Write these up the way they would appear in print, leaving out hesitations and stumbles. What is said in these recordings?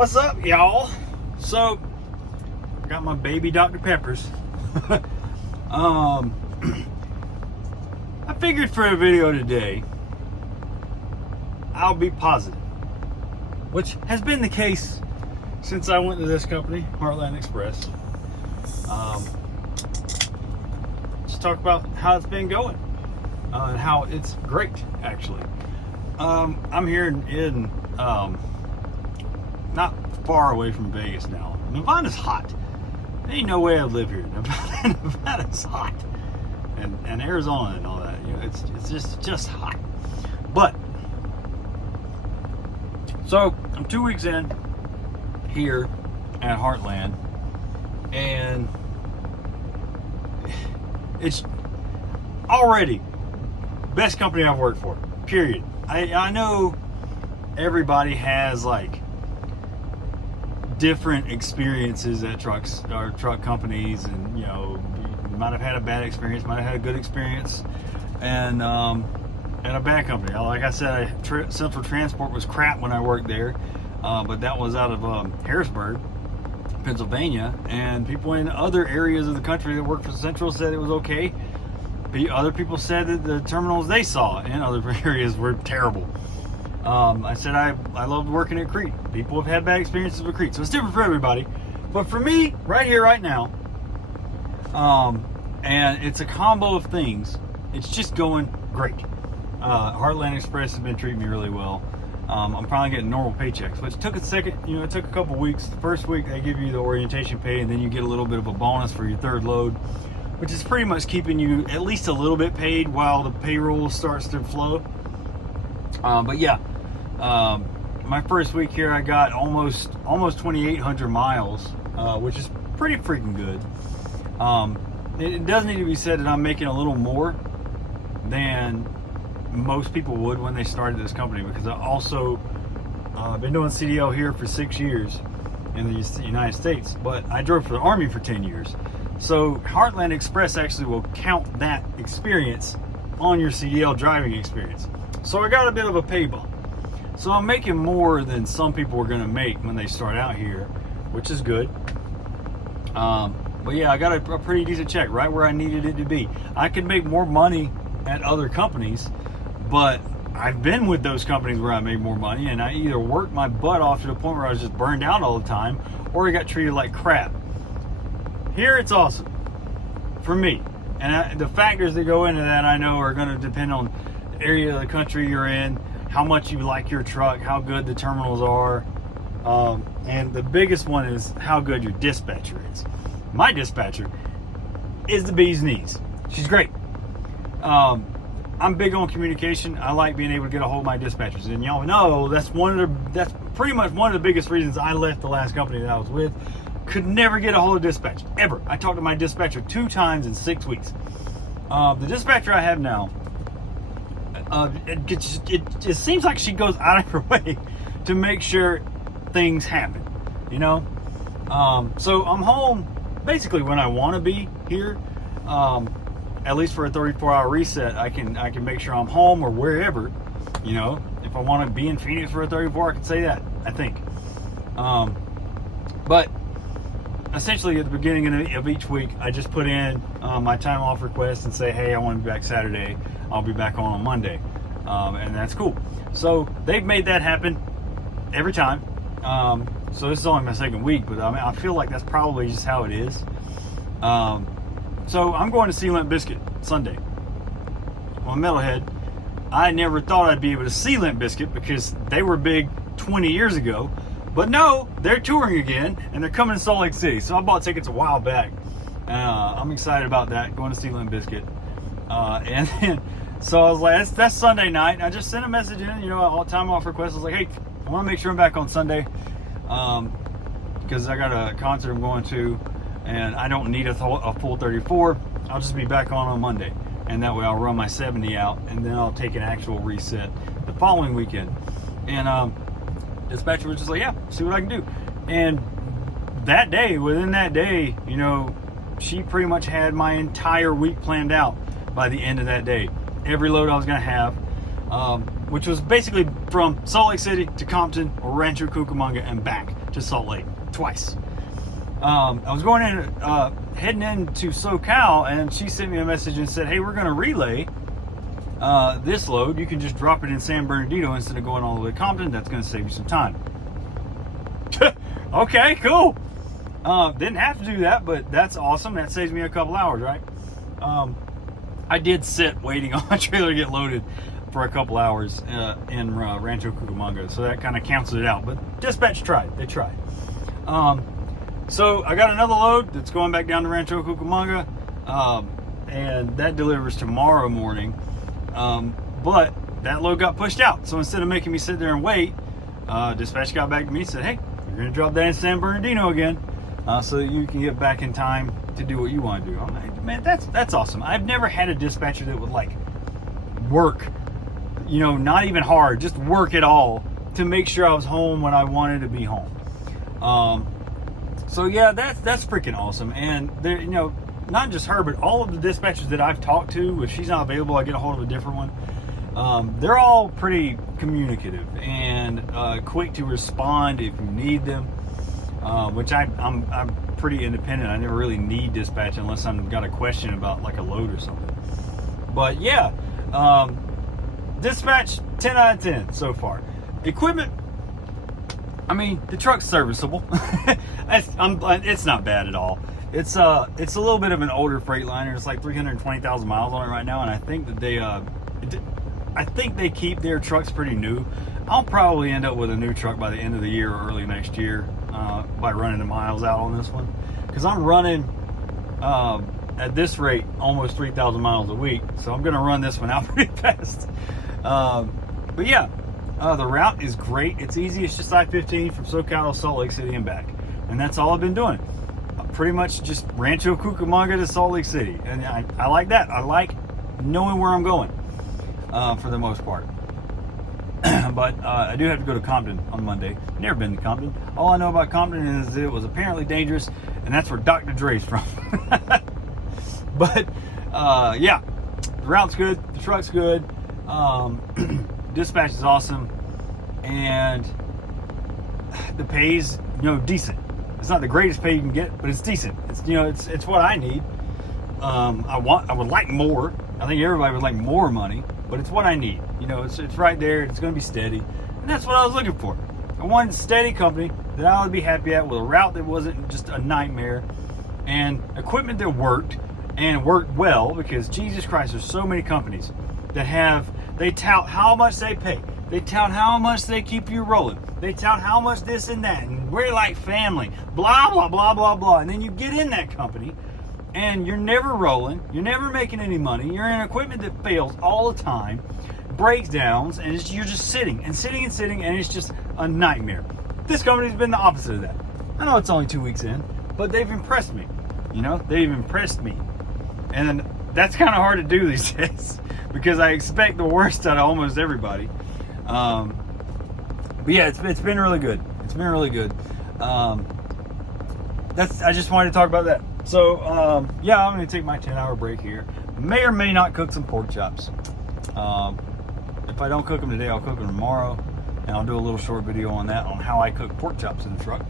What's up, y'all? So, got my baby Dr. Peppers. I figured for a video today, I'll be positive, which has been the case since I went to this company, Heartland Express. Just talk about how it's been going and how it's great, actually. I'm here in not far away from Vegas now. Nevada's hot. There ain't no way I'd live here. Nevada's hot, and Arizona and all that. You know, it's just hot. But so I'm 2 weeks in here at Heartland, and it's already best company I've worked for. Period. I know everybody has like different experiences at trucks or truck companies, and you know, you might have had a bad experience, might have had a good experience, and at a bad company. Like I said, Central Transport was crap when I worked there, but that was out of Harrisburg, Pennsylvania, and people in other areas of the country that worked for Central said it was okay. Other people said that the terminals they saw in other areas were terrible. I said I loved working at Crete. People have had bad experiences with Crete, so it's different for everybody. But for me, right here, right now, and it's a combo of things. It's just going great. Heartland Express has been treating me really well. I'm finally getting normal paychecks, which took a second. You know, it took a couple weeks. The first week they give you the orientation pay, and then you get a little bit of a bonus for your third load, which is pretty much keeping you at least a little bit paid while the payroll starts to flow. But yeah, my first week here, I got almost 2,800 miles, which is pretty freaking good. It does need to be said that I'm making a little more than most people would when they started this company, because I also been doing CDL here for 6 years in the United States, but I drove for the Army for 10 years. So Heartland Express actually will count that experience on your CDL driving experience. So I got a bit of a pay bump. So I'm making more than some people are going to make when they start out here, which is good. But yeah, I got a pretty decent check, right where I needed it to be. I could make more money at other companies, but I've been with those companies where I made more money, and I either worked my butt off to the point where I was just burned out all the time, or I got treated like crap. Here it's awesome for me, and the factors that go into that I know are going to depend on the area of the country you're in, how much you like your truck, how good the terminals are, and the biggest one is how good your dispatcher is. My dispatcher is the bee's knees. She's great. I'm big on communication. I like being able to get a hold of my dispatchers, and y'all know that's pretty much one of the biggest reasons I left the last company that I was with. Could never get a hold of dispatch, ever. I talked to my dispatcher 2 times in 6 weeks. The dispatcher I have now, it seems like she goes out of her way to make sure things happen, you know? So I'm home basically when I want to be here. At least for a 34-hour reset, I can make sure I'm home or wherever, you know? If I want to be in Phoenix for a 34, I can say that, I think. But essentially at the beginning of each week, I just put in my time off request and say, hey, I want to be back Saturday. I'll be back on Monday. And that's cool. So they've made that happen every time. So this is only my second week, but I mean, I feel like that's probably just how it is. So I'm going to see Limp Bizkit Sunday on Metalhead. I never thought I'd be able to see Limp Bizkit because they were big 20 years ago. But no, they're touring again, and they're coming to Salt Lake City. So I bought tickets a while back. I'm excited about that, going to see Limp Bizkit. And then, so I was like, that's Sunday night. I just sent a message in, you know, all time off request. I was like, hey, I want to make sure I'm back on Sunday, because I got a concert I'm going to, and I don't need a full 34. I'll just be back on Monday. And that way I'll run my 70 out, and then I'll take an actual reset the following weekend. And dispatcher was just like, yeah, see what I can do. And that day, within that day, you know, she pretty much had my entire week planned out by the end of that day. Every load I was going to have, which was basically from Salt Lake City to Compton or Rancho Cucamonga and back. to Salt Lake twice. I was going in, heading into SoCal, and she sent me a message and said, hey, we're going to relay this load. You can just drop it in San Bernardino instead of going all the way to Compton. That's going to save you some time. Okay, cool. Didn't have to do that, but that's awesome. That saves me a couple hours, right? I did sit waiting on my trailer to get loaded for a couple hours in Rancho Cucamonga, so that kind of cancels it out. But dispatch tried. They tried. So I got another load that's going back down to Rancho Cucamonga, and that delivers tomorrow morning. But that load got pushed out. So instead of making me sit there and wait, dispatch got back to me and said, hey, you're going to drop that in San Bernardino again, so that you can get back in time to do what you want to do. I'm like, man, that's awesome. I've never had a dispatcher that would like work, not even hard, just work it all to make sure I was home when I wanted to be home. So yeah, that's freaking awesome. And there, not just her, but all of the dispatchers that I've talked to, if she's not available, I get a hold of a different one. They're all pretty communicative and quick to respond if you need them, which I'm pretty independent. I never really need dispatch unless I've got a question about like a load or something. But yeah, dispatch 10 out of 10 so far. Equipment, I mean, the truck's serviceable. It's not bad at all. It's a little bit of an older Freightliner. It's like 320,000 miles on it right now, and I think that they keep their trucks pretty new. I'll probably end up with a new truck by the end of the year or early next year by running the miles out on this one, because I'm running at this rate almost 3,000 miles a week, so I'm going to run this one out pretty fast. But yeah, the route is great. It's easy. It's just I-15 from SoCal to Salt Lake City and back, and that's all I've been doing. Pretty much just Rancho Cucamonga to Salt Lake City, and I like that. I like knowing where I'm going for the most part. But I do have to go to Compton on Monday. Never been to Compton. All I know about Compton is it was apparently dangerous, and that's where Dr. Dre's from. But yeah, the route's good, the truck's good, dispatch is awesome, and the pay's decent. It's not the greatest pay you can get, but it's decent. It's it's what I need. I would like more. I think everybody would like more money, but it's what I need. It's right there. It's going to be steady, and that's what I was looking for. I wanted a steady company that I would be happy at, with a route that wasn't just a nightmare, and equipment that worked and worked well. Because Jesus Christ, there's so many companies that they tout how much they pay. They tout how much they keep you rolling. They tout how much this and that, and we're like family, blah, blah, blah, blah, blah. And then you get in that company, and you're never rolling. You're never making any money. You're in equipment that fails all the time, breakdowns, and you're just sitting, and it's just a nightmare. This company's been the opposite of that. I know it's only 2 weeks in, but they've impressed me. They've impressed me. And that's kind of hard to do these days, because I expect the worst out of almost everybody. But yeah, it's been really good. It's been really good. I just wanted to talk about that. So yeah, I'm going to take my 10-hour break here. May or may not cook some pork chops. If I don't cook them today, I'll cook them tomorrow, and I'll do a little short video on that, on how I cook pork chops in the truck.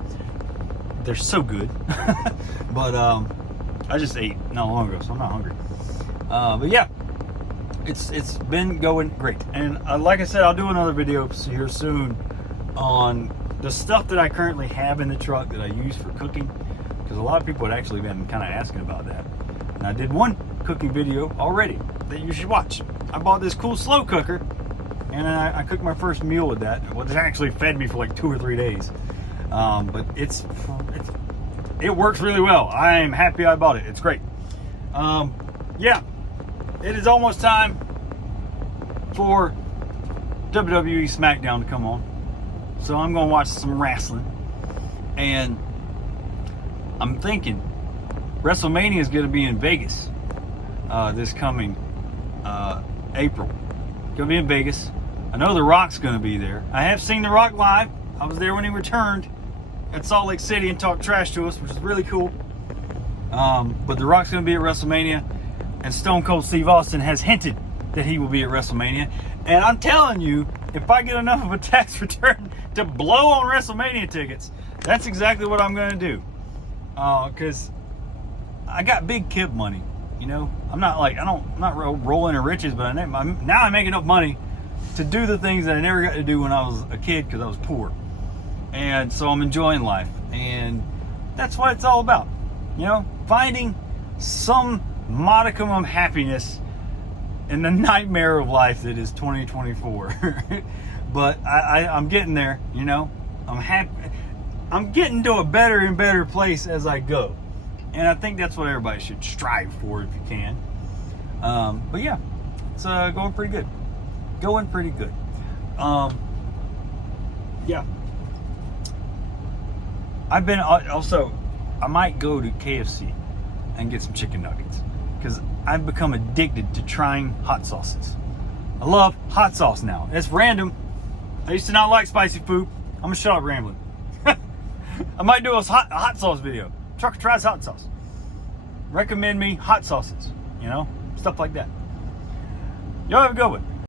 They're so good. But I just ate not long ago, so I'm not hungry. But yeah, it's been going great. And like I said, I'll do another video here soon on the stuff that I currently have in the truck that I use for cooking, because a lot of people had actually been kind of asking about that. And I did one cooking video already that you should watch. I bought this cool slow cooker, and I cooked my first meal with that. Well, it actually fed me for like 2 or 3 days. But it works really well. I'm happy I bought it. It's great. Yeah, it is almost time for WWE SmackDown to come on. So I'm going to watch some wrestling. And I'm thinking WrestleMania is going to be in Vegas this coming April. It's going to be in Vegas. I know The Rock's going to be there. I have seen The Rock live. I was there when he returned at Salt Lake City and talked trash to us, which is really cool. But The Rock's going to be at WrestleMania, and Stone Cold Steve Austin has hinted that he will be at WrestleMania. And I'm telling you, if I get enough of a tax return to blow on WrestleMania tickets, that's exactly what I'm going to do. Because I got big kid money, you know. I'm not rolling in riches, but now I make enough money to do the things that I never got to do when I was a kid because I was poor. And so I'm enjoying life, and that's what it's all about, you know, finding some modicum of happiness in the nightmare of life that is 2024. But I'm getting there, you know. I'm happy. I'm getting to a better and better place as I go, and I think that's what everybody should strive for if you can. But yeah, it's going pretty good. Yeah. I've been also. I might go to KFC and get some chicken nuggets because I've become addicted to trying hot sauces. I love hot sauce now. It's random. I used to not like spicy food. I'm gonna shut up rambling. I might do a hot sauce video. Trucker tries hot sauce. Recommend me hot sauces. You know, stuff like that. Y'all have a good one.